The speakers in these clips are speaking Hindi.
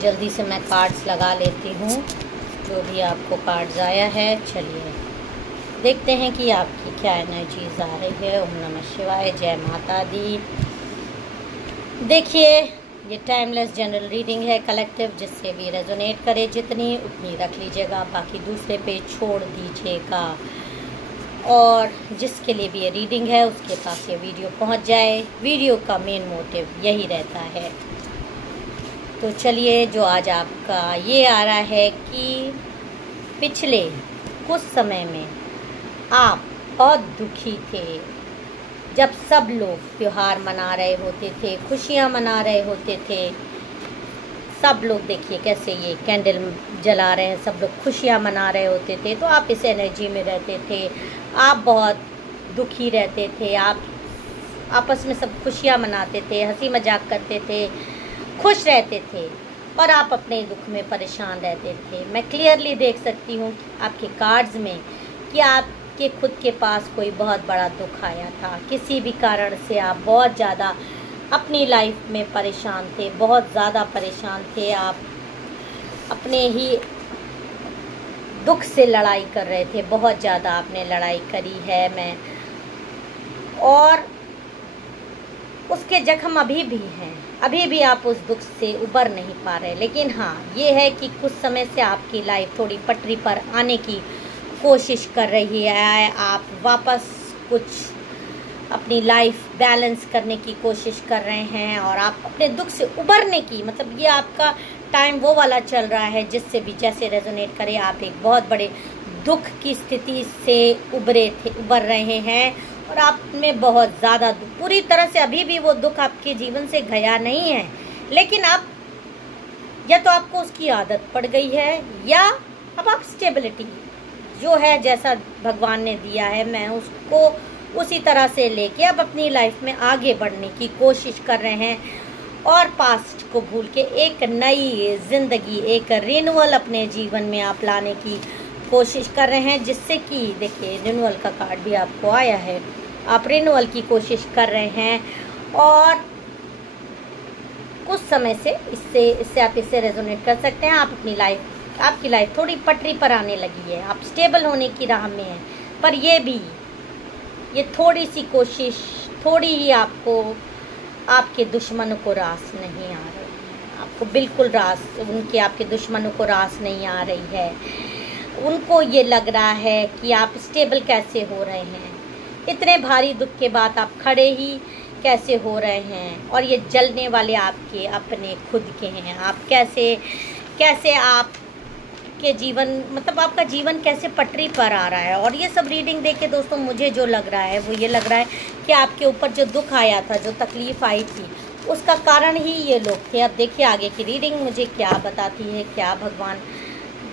जल्दी से मैं कार्ड्स लगा लेती हूँ, जो भी आपको कार्ड्स आया है। चलिए देखते हैं कि आपकी क्या एनर्जीज आ रही है। ओम नमः शिवाय, जय माता दी। देखिए, ये टाइमलेस जनरल रीडिंग है, कलेक्टिव, जिससे भी रेजोनेट करे जितनी उतनी रख लीजिएगा, बाकी दूसरे पे छोड़ दीजिएगा। और जिसके लिए भी ये रीडिंग है उसके पास ये वीडियो पहुंच जाए। वीडियो का मेन मोटिव यही रहता है। तो चलिए, जो आज आपका ये आ रहा है कि पिछले कुछ समय में आप बहुत दुखी थे, जब सब लोग त्योहार मना रहे होते थे, खुशियाँ मना रहे होते थे। सब लोग देखिए कैसे ये कैंडल जला रहे हैं, सब लोग खुशियाँ मना रहे होते थे, तो आप इस एनर्जी में रहते थे। आप बहुत दुखी रहते थे, आप आपस में सब खुशियाँ मनाते थे, हंसी मजाक करते थे, खुश रहते थे, और आप अपने दुख में परेशान रहते थे। मैं क्लियरली देख सकती हूँ आपके कार्ड्स में कि आपके खुद के पास कोई बहुत बड़ा दुख आया था। किसी भी कारण से आप बहुत ज़्यादा अपनी लाइफ में परेशान थे, बहुत ज़्यादा परेशान थे। आप अपने ही दुख से लड़ाई कर रहे थे, बहुत ज़्यादा आपने लड़ाई करी है और उसके जख्म अभी भी हैं, अभी भी आप उस दुख से उबर नहीं पा रहे। लेकिन हाँ, ये है कि कुछ समय से आपकी लाइफ थोड़ी पटरी पर आने की कोशिश कर रही है। आप वापस कुछ अपनी लाइफ बैलेंस करने की कोशिश कर रहे हैं, और आप अपने दुख से उबरने की, मतलब ये आपका टाइम वो वाला चल रहा है जिससे भी जैसे रेजोनेट करे, आप एक बहुत बड़े दुख की स्थिति से उबर रहे हैं, और आप में बहुत ज़्यादा पूरी तरह से अभी भी वो दुख आपके जीवन से गया नहीं है। लेकिन आप या तो आपको उसकी आदत पड़ गई है, या अब आप स्टेबिलिटी जो है, जैसा भगवान ने दिया है, मैं उसको उसी तरह से लेके अब अपनी लाइफ में आगे बढ़ने की कोशिश कर रहे हैं, और पास्ट को भूल के एक नई जिंदगी, एक रिन्यूअल अपने जीवन में आप लाने की कोशिश कर रहे हैं। जिससे कि देखिए, रिन्यूअल का कार्ड भी आपको आया है, आप रिन्यूअल की कोशिश कर रहे हैं, और कुछ समय से इससे आप इससे रेजोनेट कर सकते हैं। आप अपनी लाइफ, आपकी लाइफ थोड़ी पटरी पर आने लगी है, आप स्टेबल होने की राह में हैं, पर ये थोड़ी सी कोशिश, थोड़ी ही आपके दुश्मनों को रास नहीं आ रही है। आपको बिल्कुल आपके दुश्मनों को रास नहीं आ रही है। उनको ये लग रहा है कि आप स्टेबल कैसे हो रहे हैं, इतने भारी दुख के बाद आप खड़े ही कैसे हो रहे हैं, और ये जलने वाले आपके अपने खुद के हैं। आप कैसे आपके जीवन, मतलब आपका जीवन कैसे पटरी पर आ रहा है। और ये सब रीडिंग देख के दोस्तों मुझे जो लग रहा है वो ये लग रहा है कि आपके ऊपर जो दुख आया था, जो तकलीफ आई थी, उसका कारण ही ये लोग थे। अब देखिए आगे की रीडिंग मुझे क्या बताती है, क्या भगवान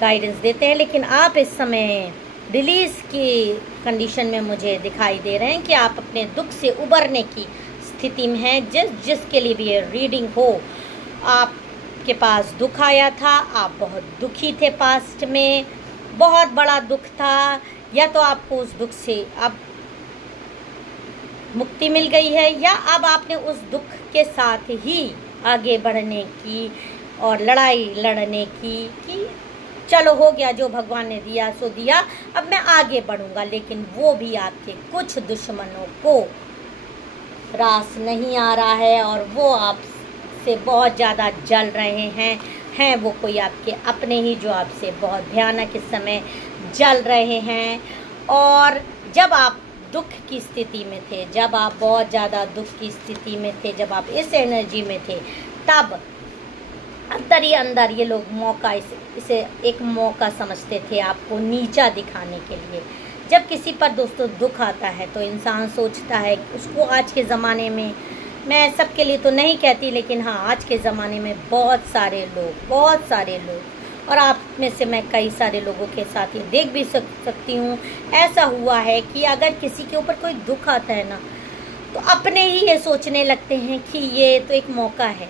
गाइडेंस देते हैं। लेकिन आप इस समय रिलीज की कंडीशन में मुझे दिखाई दे रहे हैं कि आप अपने दुख से उबरने की स्थिति में हैं। जिसके लिए भी ये रीडिंग हो, आपके पास दुख आया था, आप बहुत दुखी थे, पास्ट में बहुत बड़ा दुख था, या तो आपको उस दुख से अब मुक्ति मिल गई है, या अब आपने उस दुख के साथ ही आगे बढ़ने की और लड़ाई लड़ने की कि चलो हो गया, जो भगवान ने दिया सो दिया, अब मैं आगे बढ़ूंगा। लेकिन वो भी आपके कुछ दुश्मनों को रास नहीं आ रहा है, और वो आपसे बहुत ज़्यादा जल रहे हैं वो कोई आपके अपने ही, जो आपसे बहुत भयानक इस समय जल रहे हैं। और जब आप दुख की स्थिति में थे, जब आप बहुत ज़्यादा दुख की स्थिति में थे, जब आप इस एनर्जी में थे, तब अंदर ही अंदर ये लोग इसे एक मौका समझते थे आपको नीचा दिखाने के लिए। जब किसी पर दोस्तों दुख आता है तो इंसान सोचता है उसको, आज के ज़माने में, मैं सबके लिए तो नहीं कहती, लेकिन हाँ, आज के ज़माने में बहुत सारे लोग, और आप में से मैं कई सारे लोगों के साथ ये देख भी सकती हूँ, ऐसा हुआ है कि अगर किसी के ऊपर कोई दुख आता है ना, तो अपने ही ये सोचने लगते हैं कि ये तो एक मौका है,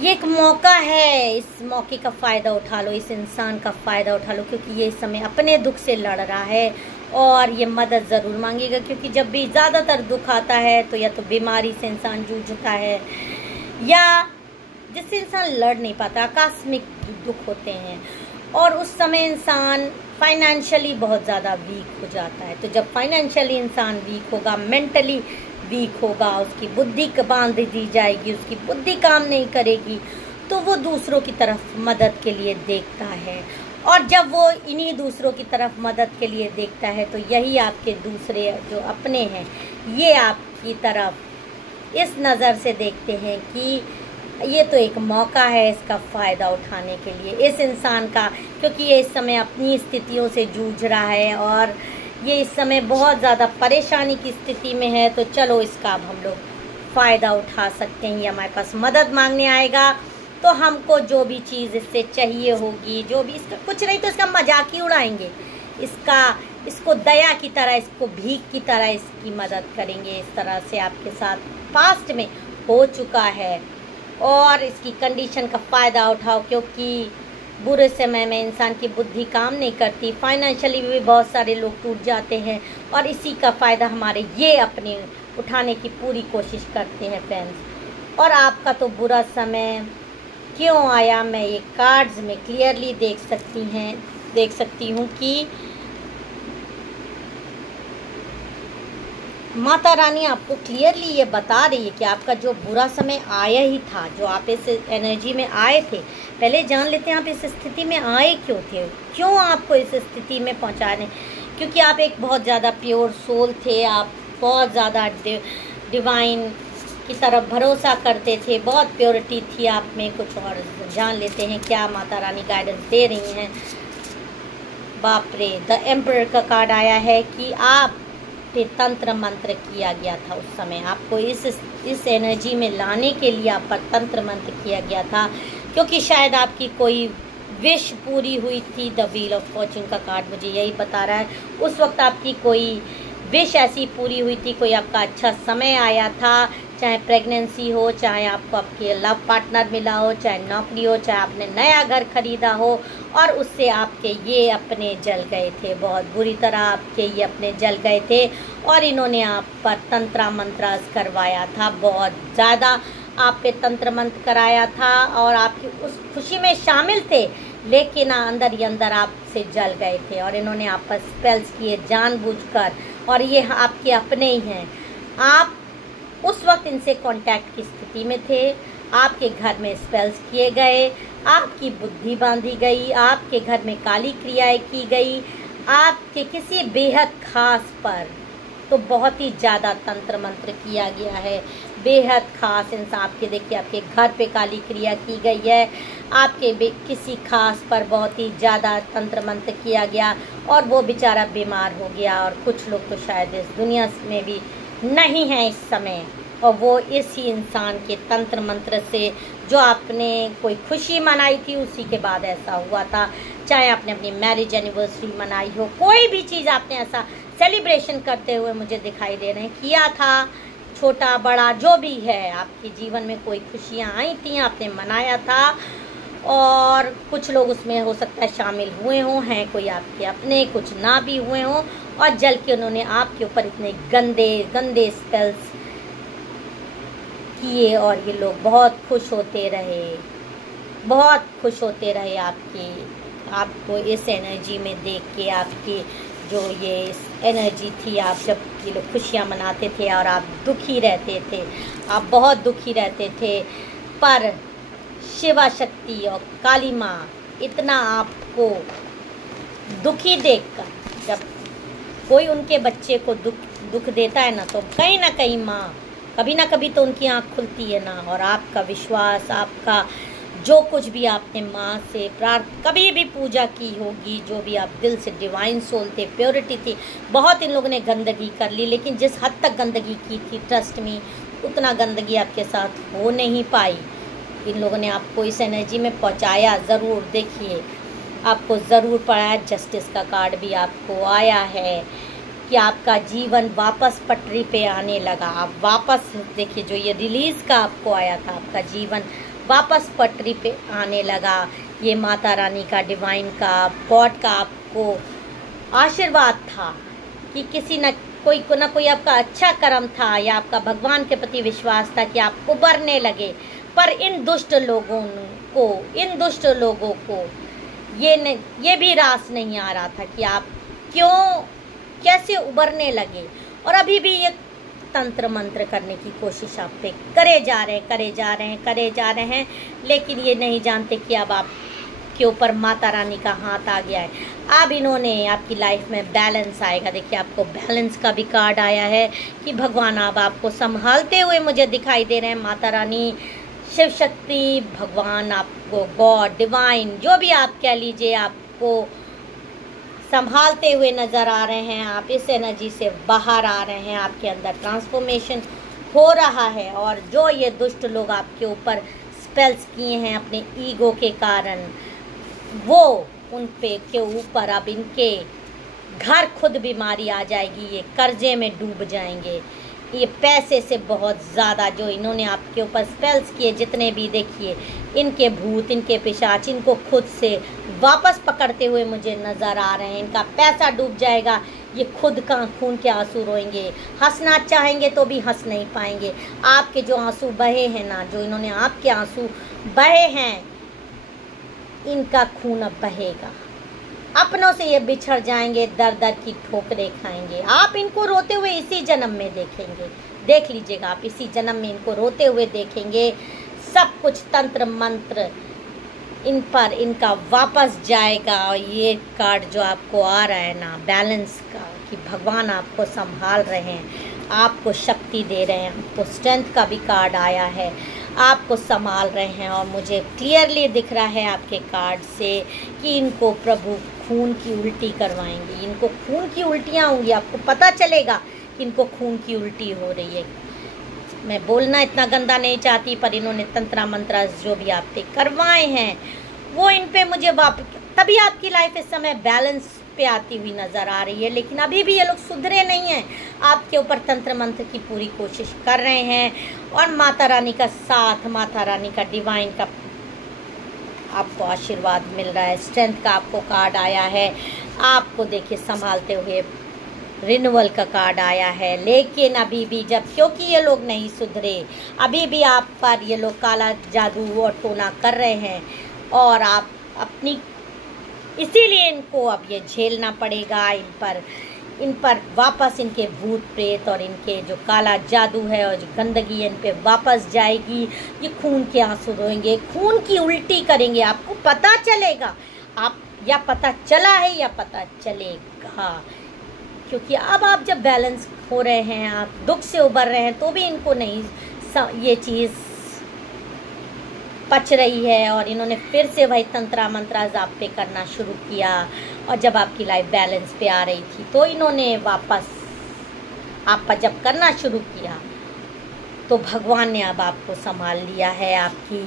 ये एक मौका है, इस मौके का फ़ायदा उठा लो, इस इंसान का फ़ायदा उठा लो, क्योंकि ये इस समय अपने दुख से लड़ रहा है और ये मदद ज़रूर मांगेगा। क्योंकि जब भी ज़्यादातर दुख आता है तो या तो बीमारी से इंसान जूझता है, या जिससे इंसान लड़ नहीं पाता, आकस्मिक दुख होते हैं, और उस समय इंसान फाइनेंशियली बहुत ज़्यादा वीक हो जाता है। तो जब फाइनेंशियली इंसान वीक होगा, मेंटली वीक होगा, उसकी बुद्धि बांध दी जाएगी, उसकी बुद्धि काम नहीं करेगी, तो वो दूसरों की तरफ मदद के लिए देखता है। और जब वो इन्हीं दूसरों की तरफ मदद के लिए देखता है तो यही आपके दूसरे जो अपने हैं ये आपकी तरफ इस नज़र से देखते हैं कि ये तो एक मौका है इसका फ़ायदा उठाने के लिए इस इंसान का, क्योंकि ये इस समय अपनी स्थितियों से जूझ रहा है और ये इस समय बहुत ज़्यादा परेशानी की स्थिति में है, तो चलो इसका अब हम लोग फ़ायदा उठा सकते हैं। ये हमारे पास मदद मांगने आएगा तो हमको जो भी चीज़ इससे चाहिए होगी, जो भी इसका कुछ नहीं तो इसका मजाक ही उड़ाएंगे, इसको दया की तरह, इसको भीख की तरह इसकी मदद करेंगे। इस तरह से आपके साथ पास्ट में हो चुका है और इसकी कंडीशन का फ़ायदा उठाओ, क्योंकि बुरे समय में इंसान की बुद्धि काम नहीं करती, फाइनेंशियली भी बहुत सारे लोग टूट जाते हैं और इसी का फ़ायदा हमारे ये अपने उठाने की पूरी कोशिश करते हैं फ्रेंड्स। और आपका तो बुरा समय क्यों आया, मैं ये कार्ड्स में क्लियरली देख सकती हूँ कि माता रानी आपको क्लियरली ये बता रही है कि आपका जो बुरा समय आया ही था, जो आप इस एनर्जी में आए थे। पहले जान लेते हैं आप इस स्थिति में आए क्यों थे, क्यों आपको इस स्थिति में पहुंचा रहे, क्योंकि आप एक बहुत ज़्यादा प्योर सोल थे, आप बहुत ज़्यादा डिवाइन की तरफ भरोसा करते थे, बहुत प्योरिटी थी आप में। कुछ और जान लेते हैं क्या माता रानी गाइडेंस दे रही हैं। बाप रे, द एम्परर का कार्ड आया है कि आप पे तंत्र मंत्र किया गया था उस समय, आपको इस एनर्जी में लाने के लिए आप पर तंत्र मंत्र किया गया था, क्योंकि शायद आपकी कोई विश पूरी हुई थी। द व्हील ऑफ फॉर्च्यून का कार्ड मुझे यही बता रहा है, उस वक्त आपकी कोई विश ऐसी पूरी हुई थी, कोई आपका अच्छा समय आया था, चाहे प्रेगनेंसी हो, चाहे आपको आपके लव पार्टनर मिला हो, चाहे नौकरी हो, चाहे आपने नया घर खरीदा हो और उससे आपके ये अपने जल गए थे, बहुत बुरी तरह आपके ये अपने जल गए थे और इन्होंने आप पर तंत्र मंत्र करवाया था, बहुत ज़्यादा आप पे तंत्र मंत्र कराया था और आपकी उस खुशी में शामिल थे, लेकिन अंदर ही अंदर आपसे जल गए थे और इन्होंने आप पर स्पेल्स किए जानबूझकर, और ये आपके अपने ही हैं। आप उस वक्त इनसे कांटेक्ट की स्थिति में थे, आपके घर में स्पेल्स किए गए, आपकी बुद्धि बांधी गई, आपके घर में काली क्रियाएं की गई, आपके किसी बेहद खास पर तो बहुत ही ज़्यादा तंत्र मंत्र किया गया है, बेहद खास इंसान आपके, देखिए आपके घर पे काली क्रिया की गई है, आपके किसी खास पर बहुत ही ज़्यादा तंत्र मंत्र किया गया और वो बेचारा बीमार हो गया, और कुछ लोग तो शायद इस दुनिया में भी नहीं है इस समय, और वो इसी इंसान के तंत्र मंत्र से, जो आपने कोई खुशी मनाई थी उसी के बाद ऐसा हुआ था, चाहे आपने अपनी मैरिज एनिवर्सरी मनाई हो, कोई भी चीज़ आपने ऐसा सेलिब्रेशन करते हुए मुझे दिखाई दे रहे हैं किया था, छोटा बड़ा जो भी है, आपके जीवन में कोई खुशियाँ आई थी, आपने मनाया था, और कुछ लोग उसमें हो सकता है शामिल हुए हों, हैं कोई आपके अपने, कुछ ना भी हुए हों, और जल के उन्होंने आपके ऊपर इतने गंदे गंदे स्पेल्स किए और ये लोग बहुत खुश होते रहे, बहुत खुश होते रहे आपको इस एनर्जी में देख के। आपकी जो ये एनर्जी थी, आप जब ये लोग खुशियाँ मनाते थे और आप दुखी रहते थे, आप बहुत दुखी रहते थे, पर शिवा शक्ति और काली माँ इतना आपको दुखी देखकर, जब कोई उनके बच्चे को दुख देता है ना, तो कहीं ना कहीं माँ कभी ना कभी तो उनकी आँख खुलती है ना, और आपका विश्वास, आपका जो कुछ भी आपने माँ से कभी भी पूजा की होगी, जो भी आप दिल से डिवाइन सोल थे, प्योरिटी थी, बहुत इन लोगों ने गंदगी कर ली, लेकिन जिस हद तक गंदगी की थी, ट्रस्ट मी, उतना गंदगी आपके साथ हो नहीं पाई। इन लोगों ने आपको इस एनर्जी में पहुँचाया ज़रूर, देखिए आपको ज़रूर पड़ा है। जस्टिस का कार्ड भी आपको आया है कि आपका जीवन वापस पटरी पे आने लगा, आप वापस, देखिए जो ये रिलीज़ का आपको आया था, आपका जीवन वापस पटरी पे आने लगा। ये माता रानी का, डिवाइन का, गॉड का आपको आशीर्वाद था कि किसी न कोई आपका अच्छा कर्म था, या आपका भगवान के प्रति विश्वास था कि आप उबरने लगे, पर इन दुष्ट लोगों को ये भी रास नहीं आ रहा था कि आप कैसे उबरने लगे, और अभी भी ये तंत्र मंत्र करने की कोशिश आप पे करे जा रहे हैं, लेकिन ये नहीं जानते कि अब आपके ऊपर माता रानी का हाथ आ गया है। अब इन्होंने आपकी लाइफ में बैलेंस आएगा। देखिए, आपको बैलेंस का भी कार्ड आया है कि भगवान अब आपको संभालते हुए मुझे दिखाई दे रहे हैं। माता रानी, शिव शक्ति, भगवान आपको, गॉड, डिवाइन, जो भी आप कह लीजिए, आपको संभालते हुए नज़र आ रहे हैं। आप इस एनर्जी से बाहर आ रहे हैं, आपके अंदर ट्रांसफॉर्मेशन हो रहा है। और जो ये दुष्ट लोग आपके ऊपर स्पेल्स किए हैं अपने ईगो के कारण, वो उन पे के ऊपर अब इनके घर खुद बीमारी आ जाएगी, ये कर्जे में डूब जाएंगे। ये पैसे से बहुत ज़्यादा जो इन्होंने आपके ऊपर स्पेल्स किए, जितने भी देखिए, इनके भूत, इनके पिशाच इनको खुद से वापस पकड़ते हुए मुझे नज़र आ रहे हैं। इनका पैसा डूब जाएगा, ये खुद का खून के आंसू रोएंगे। हंसना चाहेंगे तो भी हंस नहीं पाएंगे। आपके जो आंसू बहे हैं ना, जो इन्होंने आपके आंसू बहे हैं, इनका खून अब बहेगा। अपनों से ये बिछड़ जाएंगे, दर दर की ठोकरें खाएंगे। आप इनको रोते हुए इसी जन्म में देखेंगे, देख लीजिएगा, आप इसी जन्म में इनको रोते हुए देखेंगे। सब कुछ तंत्र मंत्र इन पर इनका वापस जाएगा। और ये कार्ड जो आपको आ रहा है ना, बैलेंस का, कि भगवान आपको संभाल रहे हैं, आपको शक्ति दे रहे हैं, आपको स्ट्रेंथ का भी कार्ड आया है, आपको संभाल रहे हैं। और मुझे क्लियरली दिख रहा है आपके कार्ड से कि इनको प्रभु खून की उल्टी करवाएंगे। इनको खून की उल्टियाँ होंगी, आपको पता चलेगा कि इनको खून की उल्टी हो रही है। मैं बोलना इतना गंदा नहीं चाहती, पर इन्होंने तंत्रा मंत्रा जो भी आप पे करवाए हैं, वो इन पे मुझे वापस, तभी आपकी लाइफ इस समय बैलेंस पे आती हुई नज़र आ रही है। लेकिन अभी भी ये लोग सुधरे नहीं हैं, आपके ऊपर तंत्र मंत्र की पूरी कोशिश कर रहे हैं। और माता रानी का साथ, माता रानी का, डिवाइन का आपको आशीर्वाद मिल रहा है। स्ट्रेंथ का आपको कार्ड आया है, आपको देखिए संभालते हुए रिन्यूअल का कार्ड आया है। लेकिन अभी भी क्योंकि ये लोग नहीं सुधरे, अभी भी आप पर ये लोग काला जादू और टोना कर रहे हैं, और आप अपनी, इसीलिए इनको अब ये झेलना पड़ेगा। इन पर वापस इनके भूत प्रेत और इनके जो काला जादू है और जो गंदगी इन पे वापस जाएगी। ये खून के आंसू रोएंगे, खून की उल्टी करेंगे। आपको पता चलेगा, आप या पता चला है या पता चलेगा, क्योंकि अब आप जब बैलेंस हो रहे हैं, आप दुख से उबर रहे हैं, तो भी इनको नहीं ये चीज़ पच रही है। और इन्होंने फिर से वही तंत्रा मंत्राज आप पे करना शुरू किया। और जब आपकी लाइफ बैलेंस पे आ रही थी, तो इन्होंने वापस आप पर जब करना शुरू किया, तो भगवान ने अब आपको संभाल लिया है, आपकी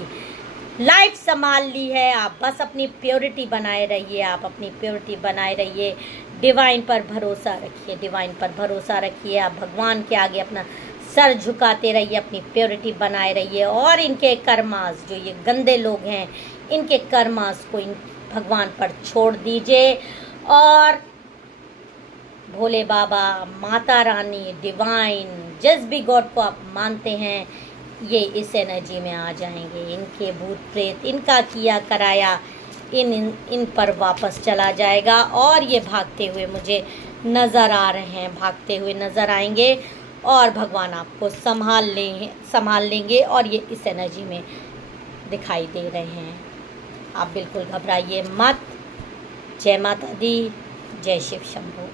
लाइफ संभाल ली है। आप बस अपनी प्योरिटी बनाए रहिए, आप अपनी प्योरिटी बनाए रहिए। डिवाइन पर भरोसा रखिए, डिवाइन पर भरोसा रखिए। आप भगवान के आगे अपना सर झुकाते रहिए, अपनी प्योरिटी बनाए रहिए। और इनके कर्मास, जो ये गंदे लोग हैं, इनके कर्मास को इन भगवान पर छोड़ दीजिए। और भोले बाबा, माता रानी, डिवाइन, जिस भी गॉड को आप मानते हैं, ये इस एनर्जी में आ जाएंगे। इनके भूत प्रेत, इनका किया कराया इन पर वापस चला जाएगा। और ये भागते हुए मुझे नज़र आ रहे हैं, भागते हुए नज़र आएंगे। और भगवान आपको संभाल लेंगे। और ये इस एनर्जी में दिखाई दे रहे हैं। आप बिल्कुल घबराइए मत। जय माता दी, जय शिव शंभू।